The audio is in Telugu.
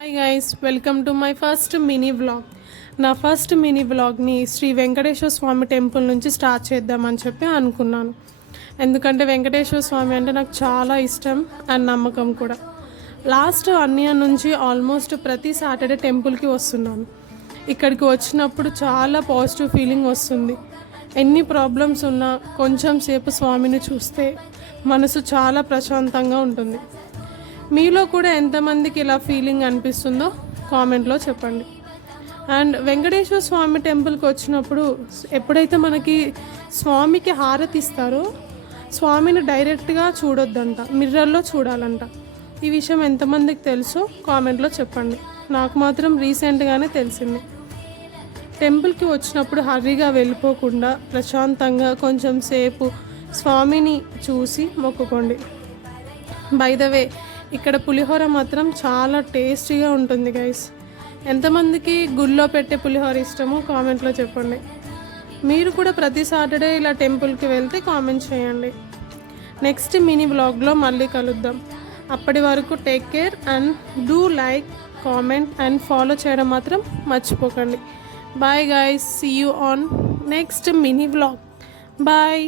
Hi guys, welcome to my first mini vlog. నా ఫస్ట్ మినీ వ్లాగ్ని శ్రీ వెంకటేశ్వర స్వామి టెంపుల్ నుంచి స్టార్ట్ చేద్దామని చెప్పి అనుకున్నాను. ఎందుకంటే వెంకటేశ్వర స్వామి అంటే నాకు చాలా ఇష్టం అండ్ నమ్మకం కూడా. లాస్ట్ ఇయర్ నుంచి ఆల్మోస్ట్ ప్రతి సాటర్డే టెంపుల్కి వస్తున్నాను. ఇక్కడికి వచ్చినప్పుడు చాలా పాజిటివ్ ఫీలింగ్ వస్తుంది. ఎన్ని ప్రాబ్లమ్స్ ఉన్నా కొంచెం సేపు స్వామిని చూస్తే మనసు చాలా ప్రశాంతంగా ఉంటుంది. మీలో కూడా ఎంతమందికి ఇలా ఫీలింగ్ అనిపిస్తుందో కామెంట్లో చెప్పండి. అండ్ వెంకటేశ్వర స్వామి టెంపుల్కి వచ్చినప్పుడు ఎప్పుడైతే మనకి స్వామికి హారతి ఇస్తారో స్వామిని డైరెక్ట్గా చూడొద్దంట, మిర్రర్లో చూడాలంట. ఈ విషయం ఎంతమందికి తెలుసో కామెంట్లో చెప్పండి. నాకు మాత్రం రీసెంట్గానే తెలిసింది. టెంపుల్కి వచ్చినప్పుడు హర్రీగా వెళ్ళిపోకుండా ప్రశాంతంగా కొంచెం సేపు స్వామిని చూసి మొక్కుకోండి. బై ద వే, ఇక్కడ పులిహోర మాత్రం చాలా టేస్టీగా ఉంటుంది గైస్. ఎంతమందికి గుళ్ళో పెట్టే పులిహోర ఇష్టమో కామెంట్లో చెప్పండి. మీరు కూడా ప్రతి సాటర్డే ఇలా టెంపుల్కి వెళ్తే కామెంట్ చేయండి. నెక్స్ట్ మినీ వ్లాగ్లో మళ్ళీ కలుద్దాం. అప్పటి వరకు take care and do like, comment and follow చేయడం మాత్రం మర్చిపోకండి. Bye guys, see you on next mini vlog. Bye.